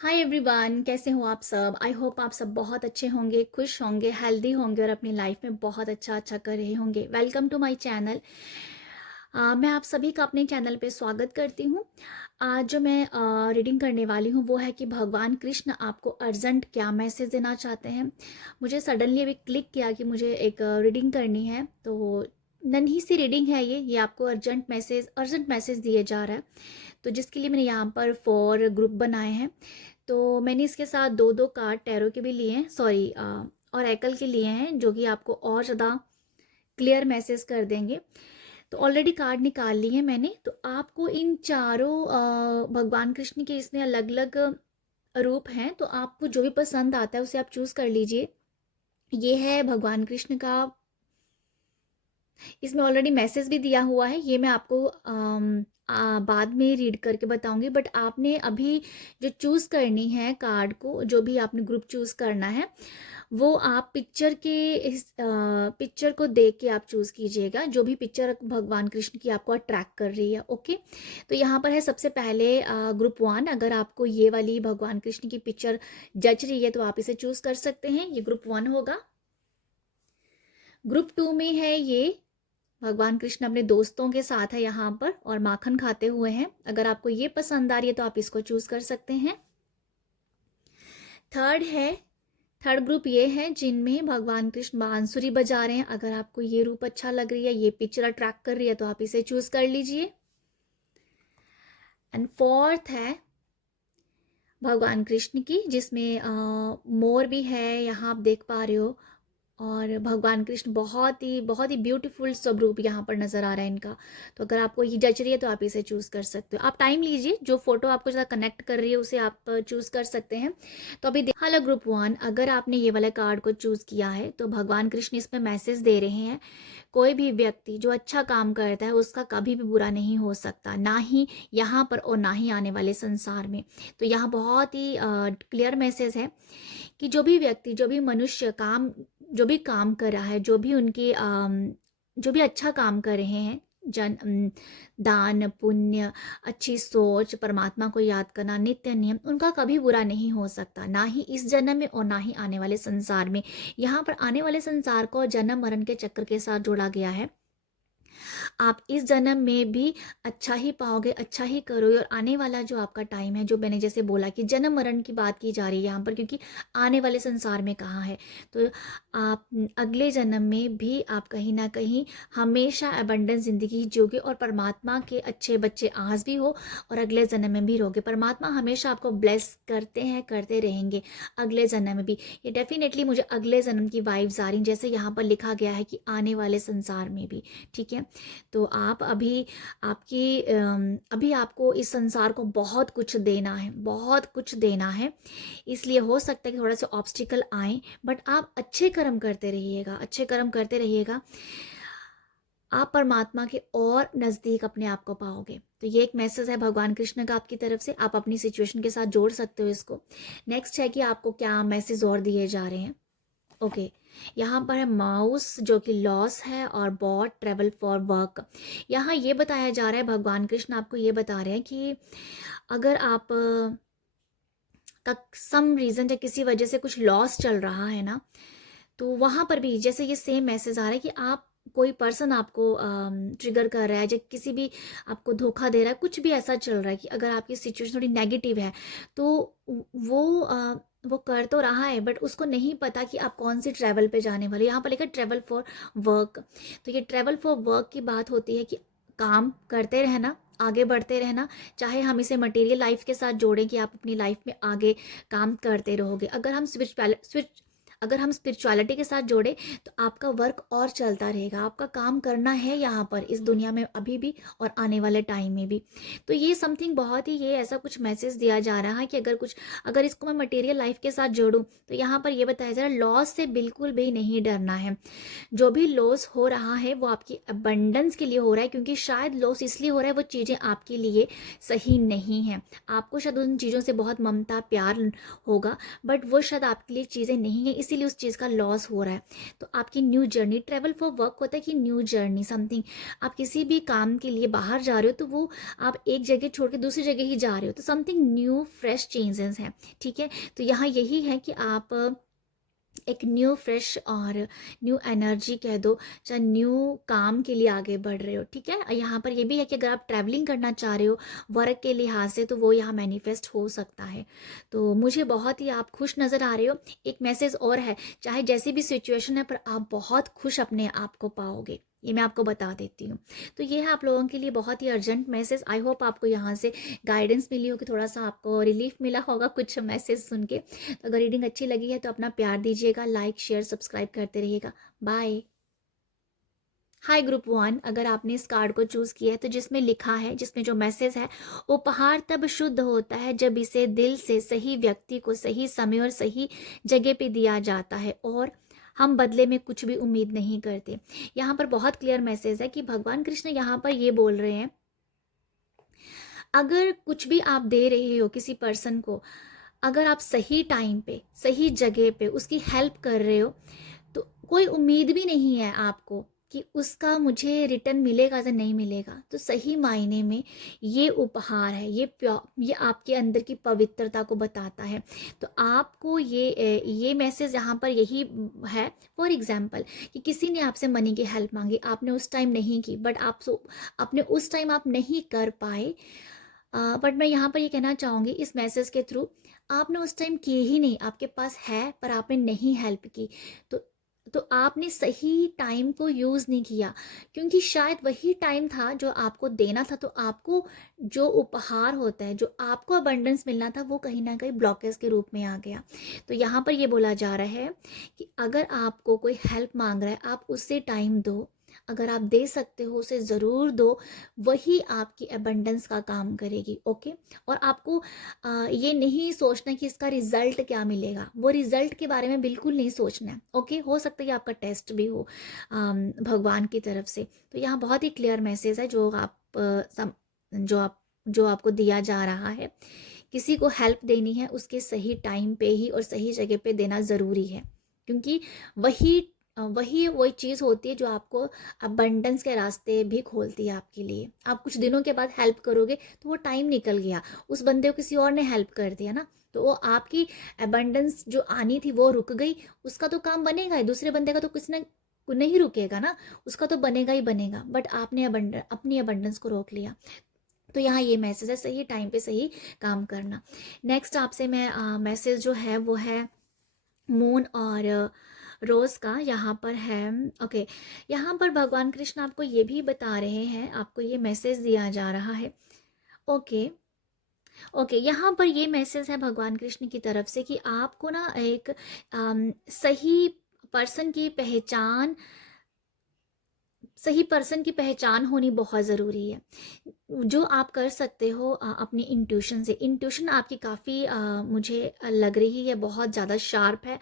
Hi everyone, कैसे हो आप सब। आई होप आप सब बहुत अच्छे होंगे, खुश होंगे, हेल्दी होंगे और अपनी लाइफ में बहुत अच्छा अच्छा कर रहे होंगे। Welcome to my channel. मैं आप सभी का अपने चैनल पे स्वागत करती हूँ। आज जो मैं रीडिंग करने वाली हूँ वो है कि भगवान कृष्ण आपको अर्जेंट क्या मैसेज देना चाहते हैं। मुझे सडनली अभी क्लिक किया कि मुझे एक रीडिंग करनी है, तो नन्ही सी रीडिंग है ये आपको अर्जेंट मैसेज दिए जा रहा है। तो जिसके लिए मैंने यहाँ पर 4 ग्रुप बनाए हैं। तो मैंने इसके साथ दो दो कार्ड टैरो के भी लिए हैं, सॉरी, और एकल के लिए हैं, जो कि आपको और ज़्यादा क्लियर मैसेज कर देंगे। तो ऑलरेडी कार्ड निकाल लिए हैं मैंने। तो आपको इन चारों भगवान कृष्ण के इसमें अलग अलग रूप हैं, तो आपको जो भी पसंद आता है उसे आप चूज़ कर लीजिए। ये है भगवान कृष्ण का, इसमें ऑलरेडी मैसेज भी दिया हुआ है। ये मैं आपको बाद में रीड करके बताऊंगी, बट आपने अभी जो चूज़ करनी है कार्ड को, जो भी आपने ग्रुप चूज़ करना है, वो आप पिक्चर को देख के आप चूज़ कीजिएगा, जो भी पिक्चर भगवान कृष्ण की आपको अट्रैक्ट कर रही है। ओके, तो यहाँ पर है सबसे पहले ग्रुप 1। अगर आपको ये वाली भगवान कृष्ण की पिक्चर जच रही है तो आप इसे चूज़ कर सकते हैं, ये ग्रुप 1 होगा। ग्रुप 2 में है ये भगवान कृष्ण अपने दोस्तों के साथ है यहाँ पर और माखन खाते हुए हैं। अगर आपको ये पसंद आ रही है तो आप इसको चूज कर सकते हैं। थर्ड ग्रुप ये है जिनमें भगवान कृष्ण बांसुरी बजा रहे हैं। अगर आपको ये रूप अच्छा लग रही है, ये पिक्चर अट्रैक्ट कर रही है, तो आप इसे चूज कर लीजिए। एंड फोर्थ है भगवान कृष्ण की, जिसमें मोर भी है, यहाँ आप देख पा रहे हो। और भगवान कृष्ण बहुत ही ब्यूटीफुल स्वरूप यहाँ पर नज़र आ रहा है इनका। तो अगर आपको ये जच रही है तो आप इसे चूज़ कर सकते हो। आप टाइम लीजिए, जो फोटो आपको ज़्यादा कनेक्ट कर रही है उसे आप चूज़ कर सकते हैं। तो अभी हेलो ग्रुप 1, अगर आपने ये वाला कार्ड को चूज़ किया है तो भगवान कृष्ण इसमें मैसेज दे रहे हैं, कोई भी व्यक्ति जो अच्छा काम करता है उसका कभी भी बुरा नहीं हो सकता, ना ही यहाँ पर और ना ही आने वाले संसार में। तो यहाँ बहुत ही क्लियर मैसेज है कि जो भी मनुष्य जो भी काम कर रहा है, जो भी अच्छा काम कर रहे हैं, दान पुण्य, अच्छी सोच, परमात्मा को याद करना, नित्य नियम, उनका कभी बुरा नहीं हो सकता, ना ही इस जन्म में और ना ही आने वाले संसार में। यहाँ पर आने वाले संसार को जन्म मरण के चक्र के साथ जोड़ा गया है। आप इस जन्म में भी अच्छा ही पाओगे, अच्छा ही करोगे, और आने वाला जो आपका टाइम है, जो मैंने जैसे बोला कि जन्म मरण की बात की जा रही है यहाँ पर, क्योंकि आने वाले संसार में कहाँ है, तो आप अगले जन्म में भी आप कहीं ना कहीं हमेशा अबंडेंस जिंदगी जियोगे और परमात्मा के अच्छे बच्चे आज भी हो और अगले जन्म में भी रहोगे। परमात्मा हमेशा आपको ब्लेस करते हैं, करते रहेंगे अगले जन्म में भी। ये डेफिनेटली मुझे अगले जन्म की वाइब्स आ रही, जैसे यहाँ पर लिखा गया है कि आने वाले संसार में भी। ठीक है, तो आप अभी आपको इस संसार को बहुत कुछ देना है, बहुत कुछ देना है। इसलिए हो सकता है कि थोड़ा सा ऑब्स्टिकल आए, बट आप अच्छे कर्म करते रहिएगा, अच्छे कर्म करते रहिएगा, आप परमात्मा के और नज़दीक अपने आप को पाओगे। तो ये एक मैसेज है भगवान कृष्ण का आपकी तरफ से, आप अपनी सिचुएशन के साथ जोड़ सकते हो इसको। नेक्स्ट है कि आपको क्या मैसेज और दिए जा रहे हैं। ओके, यहाँ पर है माउस, जो कि लॉस है, और बॉट, ट्रेवल फॉर वर्क। यहाँ ये बताया जा रहा है, भगवान कृष्ण आपको ये बता रहे हैं कि अगर आप का सम रीज़न या किसी वजह से कुछ लॉस चल रहा है ना, तो वहाँ पर भी जैसे ये सेम मैसेज आ रहा है कि आप, कोई पर्सन आपको ट्रिगर कर रहा है, या किसी भी आपको धोखा दे रहा है, कुछ भी ऐसा चल रहा है कि अगर आपकी सिचुएशन थोड़ी नेगेटिव है, तो वो कर तो रहा है, बट उसको नहीं पता कि आप कौन सी ट्रैवल पे जाने वाले। यहाँ पर लिखा ट्रैवल फॉर वर्क। तो ये ट्रैवल फॉर वर्क की बात होती है कि काम करते रहना, आगे बढ़ते रहना। चाहे हम इसे मटेरियल लाइफ के साथ जोड़ें कि आप अपनी लाइफ में आगे काम करते रहोगे। अगर हम स्पिरिचुअलिटी के साथ जोड़े तो आपका वर्क और चलता रहेगा, आपका काम करना है यहाँ पर इस दुनिया में अभी भी और आने वाले टाइम में भी। तो ये समथिंग बहुत ही, ये ऐसा कुछ मैसेज दिया जा रहा है कि अगर इसको मैं मटेरियल लाइफ के साथ जोड़ूं तो यहाँ पर ये बताया जा रहा है, लॉस से बिल्कुल भी नहीं डरना है। जो भी लॉस हो रहा है वो आपकी अबंडेंस के लिए हो रहा है, क्योंकि शायद लॉस इसलिए हो रहा है वो चीज़ें आपके लिए सही नहीं हैं। आपको शायद उन चीज़ों से बहुत ममता प्यार होगा, बट वो शायद आपके लिए चीज़ें नहीं है, इसीलिए उस चीज़ का लॉस हो रहा है। तो आपकी new journey, travel for work होता है कि न्यू जर्नी समथिंग, आप किसी भी काम के लिए बाहर जा रहे हो तो वो आप एक जगह छोड़ के दूसरी जगह ही जा रहे हो, तो समथिंग न्यू फ्रेश चेंजेस हैं, ठीक है। तो यहाँ यही है कि आप एक न्यू फ्रेश और न्यू एनर्जी कह दो, चाहे न्यू काम के लिए आगे बढ़ रहे हो, ठीक है। यहाँ पर ये भी है कि अगर आप ट्रैवलिंग करना चाह रहे हो वर्क के लिहाज से, तो वो यहाँ मैनिफेस्ट हो सकता है। तो मुझे बहुत ही आप खुश नज़र आ रहे हो। एक मैसेज और है, चाहे जैसी भी सिचुएशन है पर आप बहुत खुश अपने आप को पाओगे, ये मैं आपको बता देती हूँ। तो ये है आप लोगों के लिए बहुत ही अर्जेंट मैसेज। आई होप आपको यहाँ से गाइडेंस मिली होगी, थोड़ा सा आपको रिलीफ मिला होगा कुछ मैसेज सुन के। तो अगर रीडिंग अच्छी लगी है तो अपना प्यार दीजिएगा, लाइक शेयर सब्सक्राइब करते रहिएगा। बाय। हाय ग्रुप 1, अगर आपने इस कार्ड को चूज़ किया है तो जिसमें लिखा है, जिसमें जो मैसेज है, उपहार तब शुद्ध होता है जब इसे दिल से सही व्यक्ति को सही समय और सही जगह पे दिया जाता है और हम बदले में कुछ भी उम्मीद नहीं करते। यहाँ पर बहुत क्लियर मैसेज है कि भगवान कृष्ण यहाँ पर ये बोल रहे हैं, अगर कुछ भी आप दे रहे हो किसी पर्सन को, अगर आप सही टाइम पे सही जगह पे उसकी हेल्प कर रहे हो, तो कोई उम्मीद भी नहीं है आपको कि उसका मुझे रिटर्न मिलेगा या नहीं मिलेगा। तो सही मायने में ये उपहार है, ये आपके अंदर की पवित्रता को बताता है। तो आपको ये मैसेज यहाँ पर यही है। फॉर एग्जाम्पल कि किसी ने आपसे मनी की हेल्प मांगी, आपने उस टाइम नहीं की, बट आपने उस टाइम आप नहीं कर पाए, बट मैं यहाँ पर ये कहना चाहूँगी इस मैसेज के थ्रू, आपने उस टाइम किए ही नहीं, आपके पास है पर आपने नहीं हेल्प की। तो आपने सही टाइम को यूज़ नहीं किया, क्योंकि शायद वही टाइम था जो आपको देना था। तो आपको जो उपहार होता है, जो आपको अबंडेंस मिलना था, वो कहीं ना कहीं ब्लॉकेज के रूप में आ गया। तो यहाँ पर ये बोला जा रहा है कि अगर आपको कोई हेल्प मांग रहा है, आप उससे टाइम दो, अगर आप दे सकते हो उसे ज़रूर दो, वही आपकी अबंडेंस का काम करेगी। ओके। और आपको ये नहीं सोचना कि इसका रिजल्ट क्या मिलेगा, वो रिजल्ट के बारे में बिल्कुल नहीं सोचना है। ओके। हो सकता है कि आपका टेस्ट भी हो भगवान की तरफ से। तो यहाँ बहुत ही क्लियर मैसेज है जो जो आपको दिया जा रहा है। किसी को हेल्प देनी है, उसके सही टाइम पे ही और सही जगह पे देना ज़रूरी है, क्योंकि वही चीज़ होती है जो आपको अबंडेंस के रास्ते भी खोलती है आपके लिए। आप कुछ दिनों के बाद हेल्प करोगे तो वो टाइम निकल गया, उस बंदे को किसी और ने हेल्प कर दिया ना, तो वो आपकी अबंडेंस जो आनी थी वो रुक गई। उसका तो काम बनेगा ही, दूसरे बंदे का तो कुछ ना नहीं रुकेगा ना, उसका तो बनेगा ही बनेगा, बट आपने अपनी अबंडेंस को रोक लिया। तो यहाँ ये मैसेज है, सही टाइम पे सही काम करना। नेक्स्ट आपसे मैं मैसेज जो है वो है मून और रोज़ का। यहाँ पर है, ओके, यहाँ पर भगवान कृष्ण आपको ये भी बता रहे हैं, आपको ये मैसेज दिया जा रहा है। ओके। ओके, यहाँ पर ये मैसेज है भगवान कृष्ण की तरफ से कि आपको ना एक सही पर्सन की पहचान, सही पर्सन की पहचान होनी बहुत ज़रूरी है। जो आप कर सकते हो अपनी इंट्यूशन से, इंट्यूशन आपकी काफ़ी मुझे लग रही है बहुत ज़्यादा शार्प है,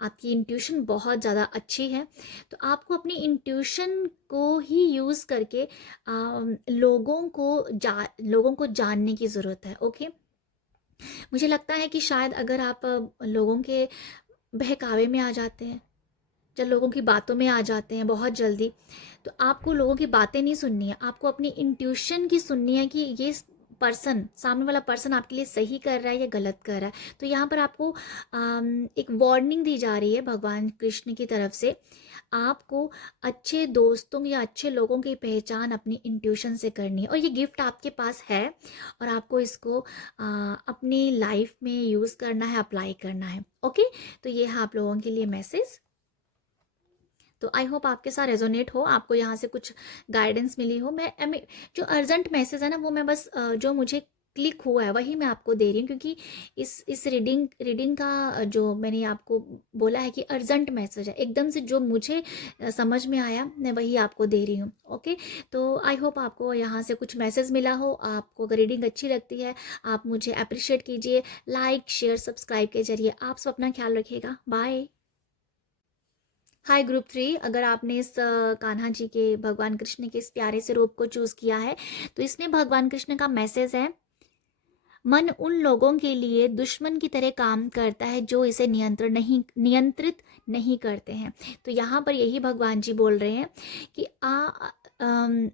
आपकी इंट्यूशन बहुत ज़्यादा अच्छी है। तो आपको अपनी इंट्यूशन को ही यूज़ करके लोगों को जानने की ज़रूरत है। ओके। मुझे लगता है कि शायद अगर आप लोगों के बहकावे में आ जाते हैं, जब लोगों की बातों में आ जाते हैं बहुत जल्दी, तो आपको लोगों की बातें नहीं सुननी है, आपको अपनी इंट्यूशन की सुननी है कि ये पर्सन, सामने वाला पर्सन आपके लिए सही कर रहा है या गलत कर रहा है। तो यहाँ पर आपको एक वार्निंग दी जा रही है भगवान कृष्ण की तरफ से, आपको अच्छे दोस्तों या अच्छे लोगों की पहचान अपनी इंट्यूशन से करनी है, और ये गिफ्ट आपके पास है और आपको इसको अपनी लाइफ में यूज़ करना है, अप्लाई करना है। ओके। तो ये है आप लोगों के लिए मैसेज। तो आई होप आपके साथ रेजोनेट हो, आपको यहाँ से कुछ गाइडेंस मिली हो। मैं जो अर्जेंट मैसेज है ना, वो मैं बस जो मुझे क्लिक हुआ है वही मैं आपको दे रही हूँ, क्योंकि इस रीडिंग का जो मैंने आपको बोला है कि अर्जेंट मैसेज है, एकदम से जो मुझे समझ में आया मैं वही आपको दे रही हूँ। ओके। तो आई होप आपको यहाँ से कुछ मैसेज मिला हो। आपको अगर रीडिंग अच्छी लगती है आप मुझे अप्रिशिएट कीजिए, लाइक शेयर सब्सक्राइब के जरिए। आप सब अपना ख्याल रखिएगा। बाय। हाय ग्रुप 3, अगर आपने इस कान्हा जी के, भगवान कृष्ण के इस प्यारे से रूप को चूज़ किया है, तो इसमें भगवान कृष्ण का मैसेज है, मन उन लोगों के लिए दुश्मन की तरह काम करता है जो इसे नियंत्रित नहीं करते हैं। तो यहाँ पर यही भगवान जी बोल रहे हैं कि अम,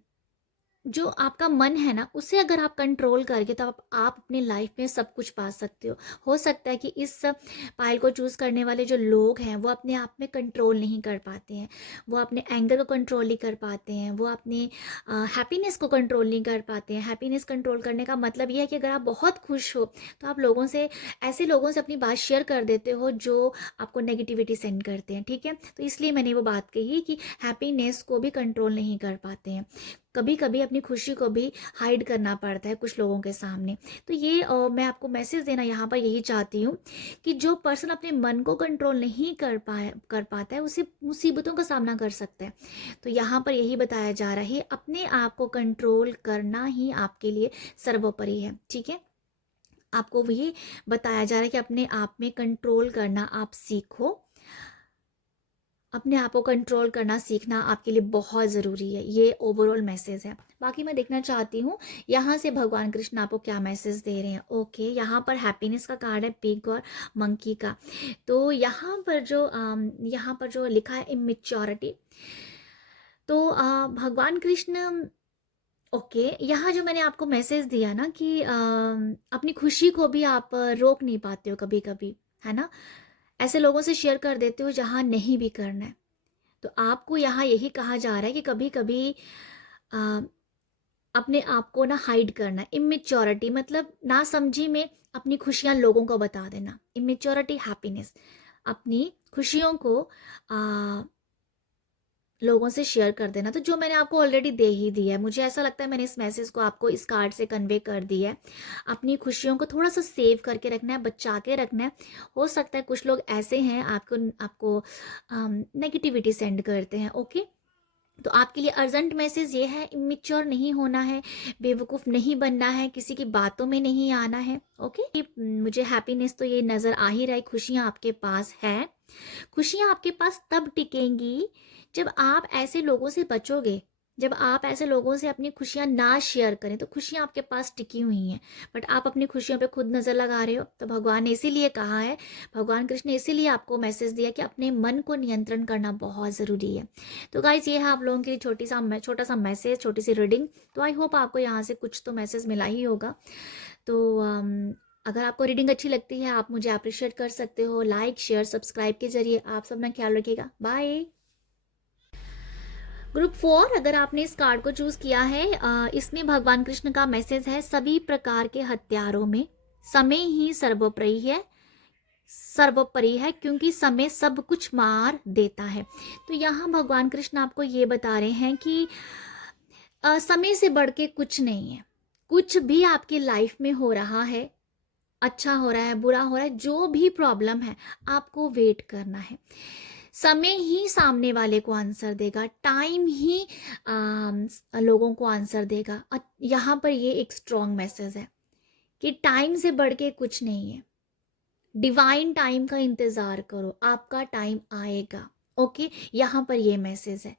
जो आपका मन है ना, उसे अगर आप कंट्रोल करके तो आप अपनी लाइफ में सब कुछ पा सकते हो। सकता है कि इस पायल को चूज़ करने वाले जो लोग हैं वो अपने आप में कंट्रोल नहीं कर पाते हैं, वो अपने एंगर को कंट्रोल नहीं कर पाते हैं, वो अपने हैप्पीनेस को कंट्रोल नहीं कर पाते हैं। हैप्पीनेस कंट्रोल करने का मतलब ये है कि अगर आप बहुत खुश हो तो आप ऐसे लोगों से अपनी बात शेयर कर देते हो जो आपको नेगेटिविटी सेंड करते हैं, ठीक है। तो इसलिए मैंने वो बात कही कि हैप्पीनेस को भी कंट्रोल नहीं कर पाते हैं, कभी कभी अपनी खुशी को भी हाइड करना पड़ता है कुछ लोगों के सामने। तो ये मैं आपको मैसेज देना यहाँ पर यही चाहती हूँ कि जो पर्सन अपने मन को कंट्रोल नहीं कर पाता है, उसे मुसीबतों का सामना कर सकता है। तो यहाँ पर यही बताया जा रहा है, अपने आप को कंट्रोल करना ही आपके लिए सर्वोपरि है, ठीक है। आपको वही बताया जा रहा है कि अपने आप में कंट्रोल करना आप सीखो। अपने आप को कंट्रोल करना सीखना आपके लिए बहुत ज़रूरी है, ये ओवरऑल मैसेज है। बाकी मैं देखना चाहती हूँ यहाँ से भगवान कृष्ण आपको क्या मैसेज दे रहे हैं। ओके, यहाँ पर हैप्पीनेस का कार्ड है, पिग और मंकी का। तो यहाँ पर जो लिखा है इमेच्योरिटी, तो भगवान कृष्ण, ओके, यहाँ जो मैंने आपको मैसेज दिया ना कि अपनी खुशी को भी आप रोक नहीं पाते हो कभी कभी, है ना। ऐसे लोगों से शेयर कर देते हो जहाँ नहीं भी करना है। तो आपको यहाँ यही कहा जा रहा है कि कभी कभी अपने आप को ना हाइड करना। इमेच्योरिटी मतलब ना समझी में अपनी खुशियाँ लोगों को बता देना। इमेच्योरिटी हैप्पीनेस, अपनी खुशियों को लोगों से शेयर कर देना। तो जो मैंने आपको ऑलरेडी दे ही दिया है, मुझे ऐसा लगता है मैंने इस मैसेज को आपको इस कार्ड से कन्वे कर दिया है। अपनी खुशियों को थोड़ा सा सेव करके रखना है, बचा के रखना है। हो सकता है कुछ लोग ऐसे हैं आपको नेगेटिविटी सेंड करते हैं, ओके। तो आपके लिए अर्जेंट मैसेज ये है, इमेच्योर नहीं होना है, बेवकूफ़ नहीं बनना है, किसी की बातों में नहीं आना है, ओके। मुझे हैप्पीनेस तो ये नज़र आ ही रहा है, खुशियाँ आपके पास है। खुशियाँ आपके पास तब टिकेंगी जब आप ऐसे लोगों से बचोगे, जब आप ऐसे लोगों से अपनी खुशियाँ ना शेयर करें। तो खुशियाँ आपके पास टिकी हुई हैं, बट आप अपनी खुशियों पे खुद नज़र लगा रहे हो। तो भगवान ने इसीलिए कहा है, भगवान कृष्ण ने इसीलिए आपको मैसेज दिया कि अपने मन को नियंत्रण करना बहुत ज़रूरी है। तो गाइज, ये है आप लोगों के लिए छोटा सा मैसेज, छोटी सी रीडिंग। तो आई होप आपको यहाँ से कुछ तो मैसेज मिला ही होगा। तो अगर आपको रीडिंग अच्छी लगती है, आप मुझे अप्रिशिएट कर सकते हो लाइक शेयर सब्सक्राइब के जरिए। आप सब ना ख्याल रखिएगा, बाय। ग्रुप 4, अगर आपने इस कार्ड को चूज किया है, इसमें भगवान कृष्ण का मैसेज है, सभी प्रकार के हथियारों में समय ही सर्वोपरि है क्योंकि समय सब कुछ मार देता है। तो यहाँ भगवान कृष्ण आपको ये बता रहे हैं कि समय से बढ़ के कुछ नहीं है। कुछ भी आपकी लाइफ में हो रहा है, अच्छा हो रहा है, बुरा हो रहा है, जो भी प्रॉब्लम है, आपको वेट करना है। समय ही सामने वाले को आंसर देगा, टाइम ही लोगों को आंसर देगा। यहाँ पर ये एक स्ट्रॉन्ग मैसेज है कि टाइम से बढ़ के कुछ नहीं है। डिवाइन टाइम का इंतज़ार करो, आपका टाइम आएगा, ओके। यहाँ पर ये मैसेज है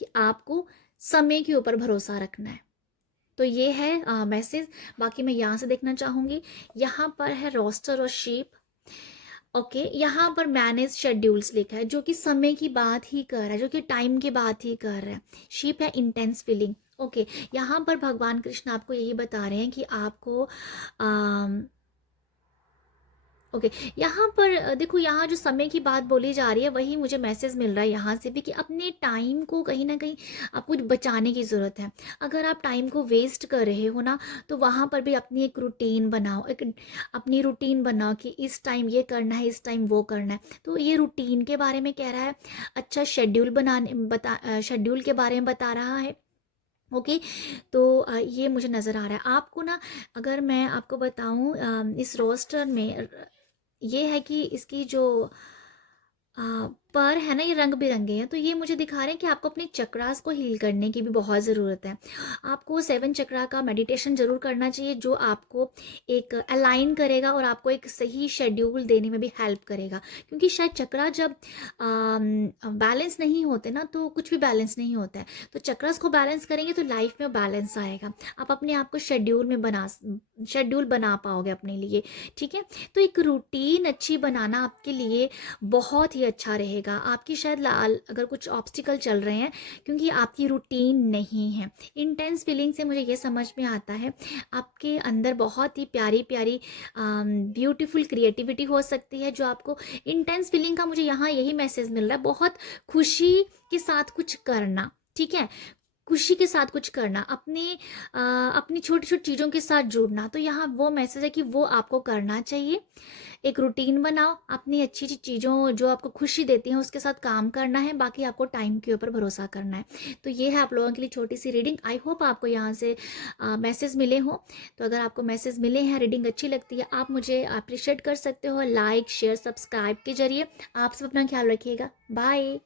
कि आपको समय के ऊपर भरोसा रखना है। तो ये है मैसेज। बाकी मैं यहाँ से देखना चाहूँगी, यहाँ पर है रोस्टर और शीप, ओके। यहाँ पर मैनेज शेड्यूल्स लिखा है, जो कि समय की बात ही कर रहा है, जो कि टाइम की बात ही कर रहा है। शीप है इंटेंस फीलिंग, ओके। यहाँ पर भगवान कृष्ण आपको यही बता रहे हैं कि आपको ओके यहाँ पर देखो, यहाँ जो समय की बात बोली जा रही है वही मुझे मैसेज मिल रहा है यहाँ से भी कि अपने टाइम को कहीं ना कहीं आपको बचाने की ज़रूरत है। अगर आप टाइम को वेस्ट कर रहे हो ना, तो वहाँ पर भी अपनी एक रूटीन बनाओ, अपनी रूटीन बनाओ कि इस टाइम ये करना है, इस टाइम वो करना है। तो ये रूटीन के बारे में कह रहा है, अच्छा शेड्यूल के बारे में बता रहा है, ओके। तो ये मुझे नज़र आ रहा है आपको ना। अगर मैं आपको बताऊं, इस रोस्टर में ये है कि इसकी जो पर है ना ये रंग बिरंगे हैं, तो ये मुझे दिखा रहे हैं कि आपको अपने चक्रास को हील करने की भी बहुत ज़रूरत है। आपको 7 चक्रा का मेडिटेशन ज़रूर करना चाहिए, जो आपको एक अलाइन करेगा और आपको एक सही शेड्यूल देने में भी हेल्प करेगा, क्योंकि शायद चक्रा जब बैलेंस नहीं होते ना, तो कुछ भी बैलेंस नहीं होता है। तो चक्रास को बैलेंस करेंगे तो लाइफ में बैलेंस आएगा। आप अपने आप को शेड्यूल बना पाओगे अपने लिए, ठीक है। तो एक रूटीन अच्छी बनाना आपके लिए बहुत ही अच्छा रहेगा। आपकी शायद लाल अगर कुछ ऑब्स्टिकल चल रहे हैं, क्योंकि आपकी रूटीन नहीं है। इंटेंस फीलिंग से मुझे ये समझ में आता है, आपके अंदर बहुत ही प्यारी प्यारी ब्यूटीफुल क्रिएटिविटी हो सकती है, जो आपको इंटेंस फीलिंग का मुझे यहाँ यही मैसेज मिल रहा है, बहुत खुशी के साथ कुछ करना, ठीक है। खुशी के साथ कुछ करना, अपनी छोटी छोटी चीज़ों के साथ जुड़ना, तो यहाँ वो मैसेज है कि वो आपको करना चाहिए। एक रूटीन बनाओ, अपनी अच्छी अच्छी चीज़ों जो आपको खुशी देती हैं उसके साथ काम करना है, बाकी आपको टाइम के ऊपर भरोसा करना है। तो ये है आप लोगों के लिए छोटी सी रीडिंग। आई होप आपको यहाँ से मैसेज मिले हों। तो अगर आपको मैसेज मिले हैं, रीडिंग अच्छी लगती है, आप मुझे अप्रिशिएट कर सकते हो लाइक शेयर सब्सक्राइब के जरिए। आप सब अपना ख्याल रखिएगा। बाय।